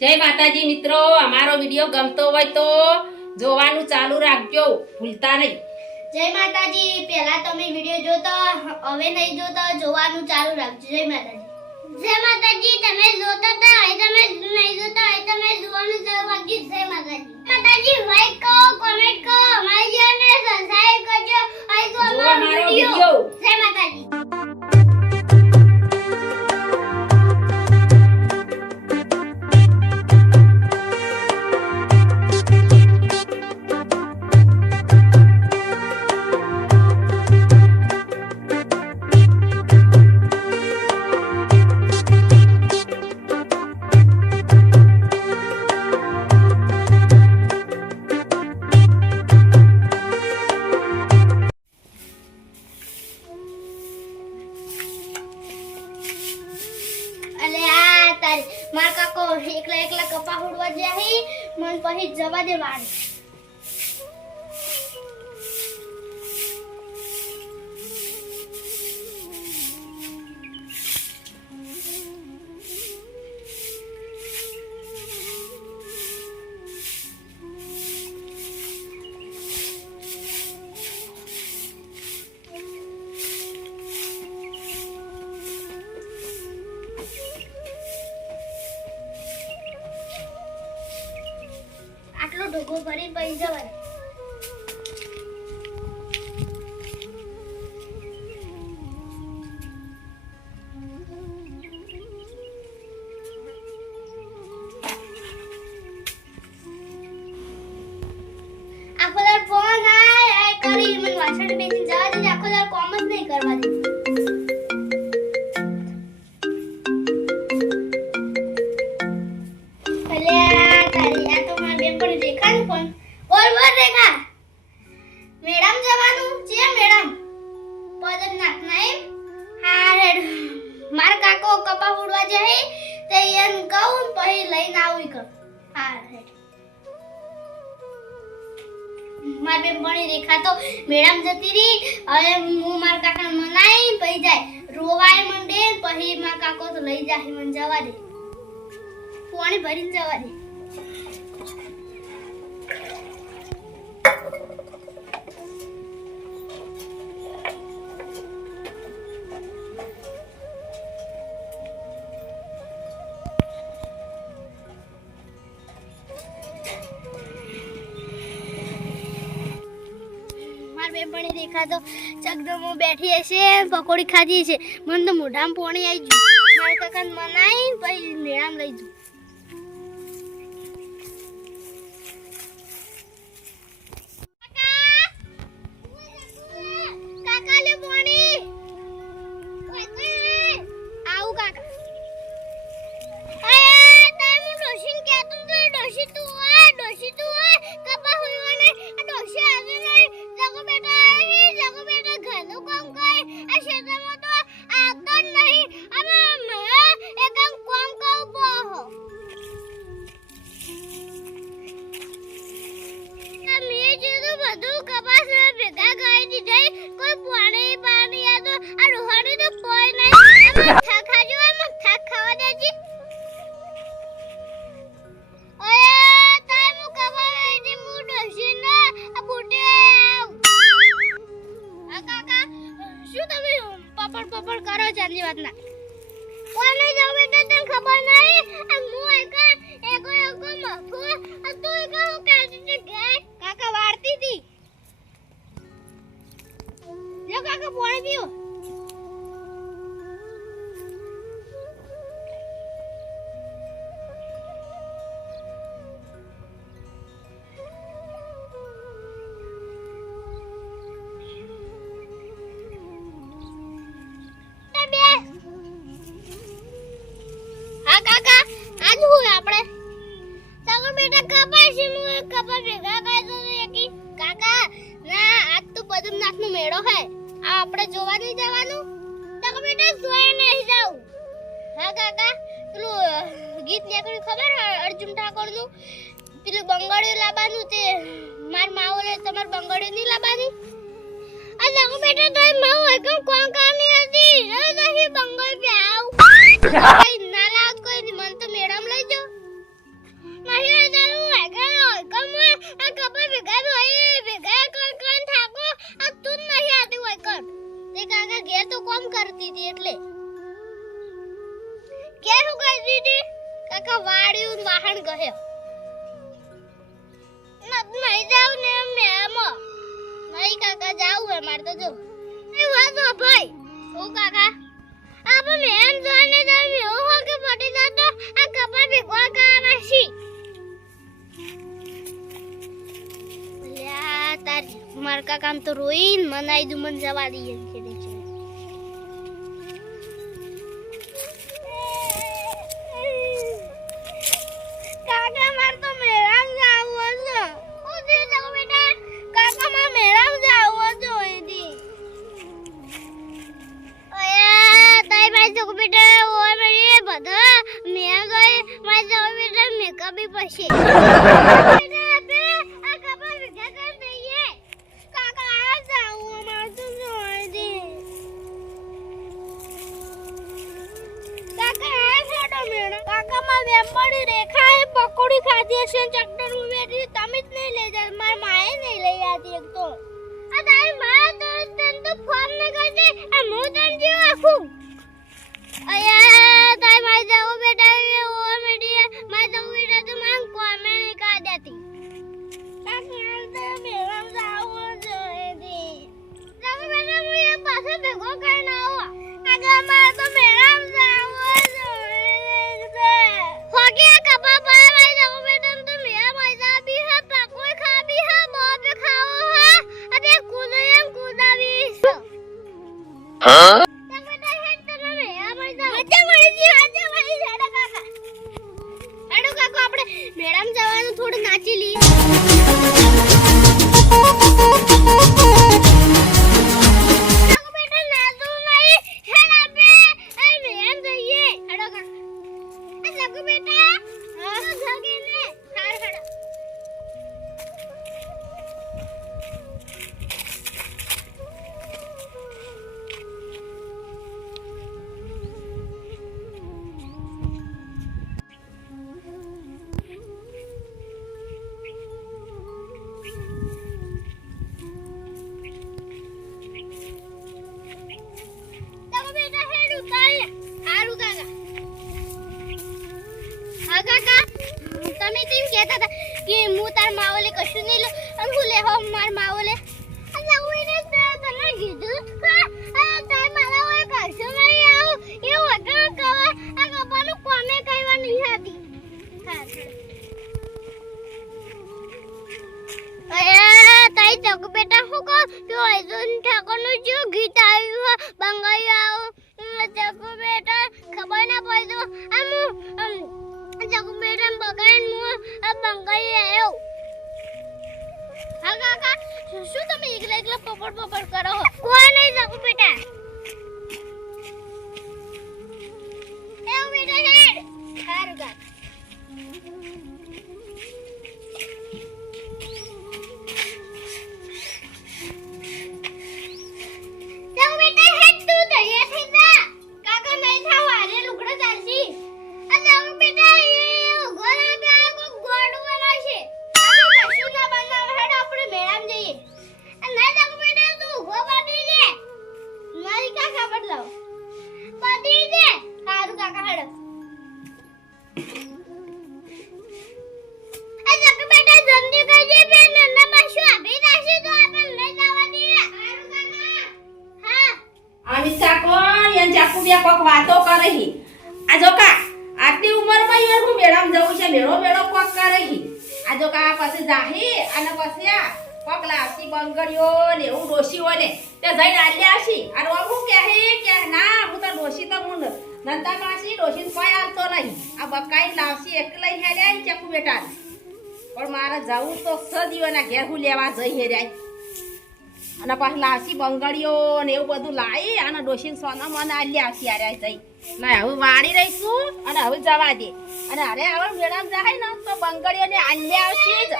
જય માતાજી મિત્રો, અમારો વિડિયો ગમતો હોય તો જોવાનું ચાલુ રાખજો, ભૂલતા નહીં. જય માતાજી. પહેલા તમે વિડિયો જોતા, હવે નહીં જોતા, જોવાનું ચાલુ રાખજો. જય માતાજી. જય માતાજી. તમે જોતા હતા, હવે તમે નહીં જોતા, હવે તમે જોવાનું ચાલુ રાખજો. જય માતાજી. માતાજી લાઈક કરો, કમેન્ટ કરો, અમારી ચેનલને સબસ્ક્રાઇબ કરજો. અહીં તો અમારો વિડિયો. જય માતાજી. માર કાકો એકલા કપા હોડવા જાય મન પછી જવા દે વાડ. ઢોકો ભરી પૈ જવા. આખો દર ફોન આય કરી મને વાસણ બેસી જવા દે. આખો દર કોમ જ નહીં કરવા દે. મેડમ જવાનું છે. મેડમ પદન નાખ નહીં. હા માર કાકો કપા ઉડવા જાય તે એન કહું પછી લઈને આવી કર. હા માર બેન ભણી રેખા તો મેડમ જતી રહી. હવે હું માર કાકા મનાઈ પછી જાય રોવાય મંડે. પછી માર કાકો તો લઈ જાય મને જવા દે. પાણી ભરીને જવા દે. બેનપણી દેખા તો ચકદમો બેઠી હશે, પકોડી ખાધી છે. મને તો મોઢામાં પાણી આવી ગયું. મારા કાકાને મનાઈ પછી મેળામાં લઈ જઉં. કાકા લે પાણી. આવું કાકા. અરે તારે ડોશીને કહેતો તો ડોશી તું આ ડોશી તું આ કપા હોઈવાને આ ડોશી આવે નહીં. જગો બેટા ઘરનું કામ કરે. આ ક્ષેત્રમાં તો આવતો જ નહીં. અમે એક કામ કરું પાહો. મેં જેનું બધું કપાસ ભેગા કરી દીધા. કોઈ પાણી આ તો આ રોહાણી તો કોઈ નહીં. થાક ખાજો. થાક ખાવા દેજી. પપડ કરો ચાંદી વાત ના. કોને જાવ બેટા તને ખબર નહીં. હું એકો મફુ તું એકો કાઢી દે. કાકા વાળતી હતી. લે કાકા પાણી પીઓ. મેળો હે આ આપણે જોવા નહીં જવાનું. તો બેટા જોયા નહીં જાવ. હા કાકા પેલું ગીત નીકળ્યું ખબર અર્જુન ઠાકોરનું પેલું બંગાળી લાવવાનું તે માર માઓને તમાર બંગાળી નહીં લાવવાની. આ લાગો બેટા તો માઓ એકમ કોણ કાની હતી. નહીં બંગાળી બે આવ. ના લાવ કોઈ મન તો મેડમ લઈ જાઓ. કરતી હતી એટલે કે હું કરતી હતી કાકા વાડ્યું વાહન ગયો નહીં જાવ ને મેમો નહીં કાકા જાવ હે માર તો જો એ વાતો ભાઈ ઓ કાકા આપ મેમ જોને તમે હો કે પટી જાતો આ કપા ભેગવા કારાશી લ્યા તાર માર કાકા તો રોઈન મનાઈ દુ મન જવા દઈએ કે છે કાકા માર તો મેરામ જાવું છે ઓ દે જાવ બેટા કાકા માર મેરામ જાવું છે ઓઈદી ઓયા તાઈ ભાઈ તો બેટા ઓય મેરી બધા મે ગઈ માર જાવ બેટા મેકઅપ બી પછી બેટા બે આ કપા ભેગા કર દઈએ કાકા આ જાવું માર તો ઓઈદી કાકા આ છોડો મેણા કાકા માં વેમ્પડી રેખા એ પકોડી ખાધી છે ચટણી ઉમેરી તમે જ નહીં લઈ જા માર માએ નહીં લઈ આતી એક તો આ તારી માં તો તન તો ફોન ન કરજે આ હું તન જેવું આખું અયા તારી માં જાઓ બેટા ઓ મેડી માં જાઓ બેટા તો માં કોમે નહીં કા દેતી કાકા તો મેરામ જાઓ જોઈદી તમે બેટા હું એ પાસે ભેગો કરીને આવો કાકા માર તો મેરામ જાઓ હોગે કપા પર ભાઈ જાઓ બેટા તો મેરા મજા બી હા પકોઈ ખા બી હા મોપ ખાઓ હા અબે કુદયમ કુદાવી હા તો બેટા હેડ તમે મેરા મજા મજા મળી જી કાકા હેડો કાકા આપણે મેરામ જવાનું થોડું નાચી લી બેટા નાચું નહીં હેડ આપે એ મેરામ જઈએ હેડો કાકા જગુ બેટા હા જગે ને હાર હેડો જગુ બેટા હેડ ઉતાર હારું કાકા હા કાકા તમે તેમ કહેતા હતા કે હું તાર માવલે કશું નહીં લો અને હું લેહો માર માવલે અને હું એને તને કીધું કે તાર મારા હોય કશું નહીં આવું એ વગર કવા આ કપાનું કોમે કઈવા નહીં હતી અયા તાઈ જગ બેટા હું કહું તો અર્જુન ઠાકોરનું જો ગીત આવ્યું બંગાળી આવું જગ બેટા ખબર ના પડ્યો આમ જગુ બેટા બગાડ હું આ બંગાળી આવ્યો હા કાકા શું તમે એકલા પપડ કરો કોઈ નહીં જગુ બેટા એવું બેટા હેડ હારું કાકા જગુ બેટા હેડ તું તૈયાર થઈ જા કાકા નહીં થાવ આરે લુગડો ચાલશી આ જગુ બેટા ગોરા બે કો ગોડ બનાશે આ કશું ના બનાવ હેડ આપણે મેળામ જઈએ ના જગુ બેટા તું ઉભો પાડી દે મારી કાકા બદલાવ પાડી દે હારું કાકા હેડ આ જગુ બેટા જલ્દી કરજે બે નન્ના માશું આપી દાશે તો આપણે લઈ જવા દે હારું કાકા હા આની સાકોણ યન ચાકુ બે કોક વાતો કરે હી આ જો કા આટલી ઉંમરમાં યાર હું મેળામ જવું છે મેળો કોક કરે હી આ જો કા પછી જાહી અને પછી આ કોક લાવતી બંગડીઓ ને એવું ડોશી હોય ને તે જઈને આલ્યા આશી અને હું કે ના હું તો ડોશી તો હું નંતા માસી ડોશી કોઈ આવતો નહીં આ બકાઈ લાવશી એકલા હેલ્યા ને ચાકુ બેટા પણ મારે જવું તો સદીઓના ઘેર હું લેવા જઈ હેર્યા અને પછી લાવશી બંગડીઓ ને એવું બધું લાવી અને ડોશી સોના મને આલ્યા આવશી આર્યા જઈ ના હવે વાળી રહીશું અને હવે જવા દે અને અરે હવે મેળામ જાય ને તો બંગડીઓ ને આલ્યા આવશી જ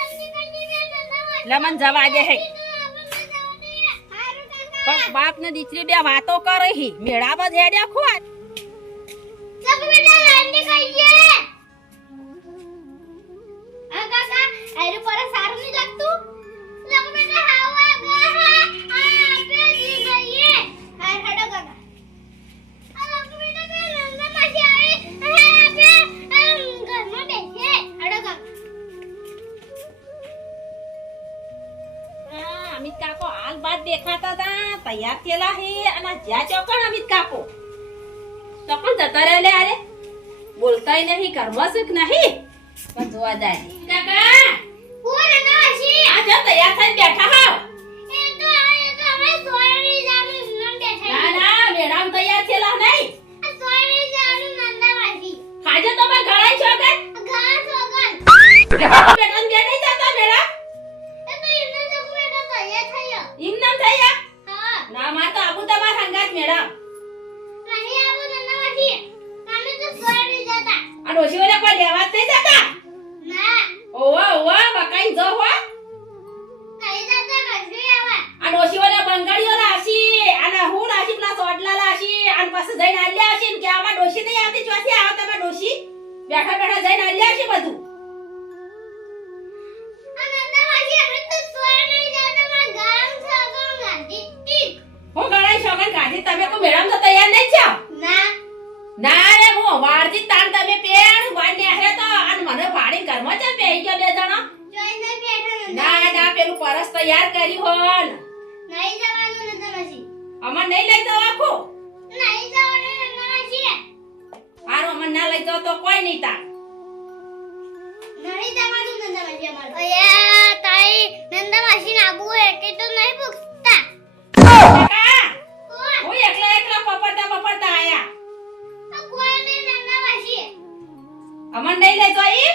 લમન જવા દે હે પણ બાપ ને દીકરી બે વાતો કરે હી મેળામાં જ હેડ્યા ખોટ સબ બેટા લાંડી કહીએ આ કાકા આરે પર સારું નહીં લાગતું સબ બેટા હાવા ગા આ આપે જી ગઈએ હાય હડો કાકા તૈયાર થયેલા હે અને જ્યાં ચોકણ અમિત કાકો ચોકણ જતા રહે લે અરે બોલતાય નહીં કરવા શીખ નહીં પણ જોવા જાય કાકા કોણ નવાશી આ જો તૈયાર થઈને બેઠા હાવ એ તો અમે સોયરી જાનું નામ બેઠા ના ના મેડમ તૈયાર થયેલા નહીં આ સોયરી જાનું નંદાવાસી ખાજે તો મેં ઘડાઈ છો કે ઘા સોગન બેટન બે નહીં જતા મેડમ એ તો એમને જો બેટા તૈયાર થયો એમ નામ થયા હા ના માં તો આબુ તમાર હંગાત મેડમ નહીં આવો નંદાવાસી અમે તો સોયરી જતા આ ડોશી ઓલે કોઈ લેવા જ નહીં જતા ના ઓવા ઓવા બકાઈ જો હો નહીં જતા કશું આવા આ ડોશી ઓલે બંગાળીઓ લાશી અને હું લાશી પેલા સોડલા લાશી અને પછી જઈને આલ્યા હશે કે આમાં ડોશી નહીં આવતી ચોથી આવો તમે ડોશી બેઠા બેઠા જઈને આલ્યા હશે બધું નંદાવાસી અમે તો સોયરી જતા માં ગામ સોગન ગાડી ટીક હું ગણાઈ શોગન કાઢી તમે કોઈ મેડમ તો તૈયાર નહીં છો ના ના રે હું વાળતી તાણ તમે પેણ વાડી આહે તો અને મને ભાડી ઘરમાં જ બેહી ગયો બે જણા જોઈને બેઠો ના ના પેલું પરસ તૈયાર કરી હોન નહીં જવાનું નંદાવાસી અમર નહીં લઈ જાવ આખો નહીં જવાનું નંદાવાસી હારું અમર ના લઈ જાવ તો કોઈ નહીં તાણ નહીં જવાનું નંદાવાસી અમારું અયા તાઈ નંદાવાસી ના આબુ એકે તો નહીં પૂછતા કાકા કોણ હું એકલા એકલા પપડતા આયા આ કોઈ નહીં નંદાવાસી અમર નહીં લઈ જાવ ઈ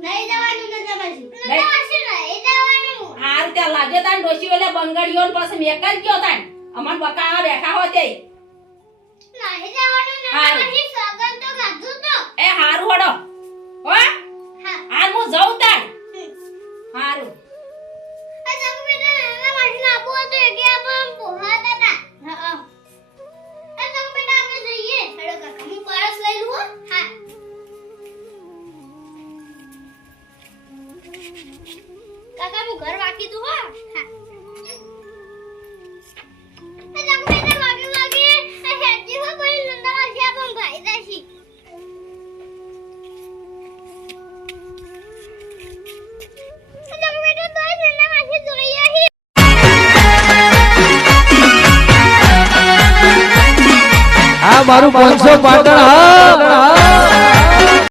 નહીં જવાનું નંદાવાસી નંદાવાસી નહીં જવાનું હાર ત્યાં લાગે તાન ડોશી ઓલે બંગાળીઓ ને પછી મેકલ ગયો તાન અમન બકા બેઠા હોતે નહીં જવાનું નંદાવાસી સોગન તો ગાધું તો એ હારું હડો હો હા હાર હું જાઉં તાન હારું આ જગુ બેટા નંદાવાસી ના આબુ હતો એકે આપણ પોહાતા હતા હા આ જગુ બેટા આપણે જઈએ હેડો કાકા હું પરસ લઈ લઉં હો હા કાકા હું ઘર વાકી તું હો હા આ જગુ બેટા વાગે આ હેતી હો કોઈ નંદાવાસી આપણ ભાઈ દાશી આ જગુ બેટા તો નંદાવાસી જોઈ આહી આ મારું 500 પાટણ હા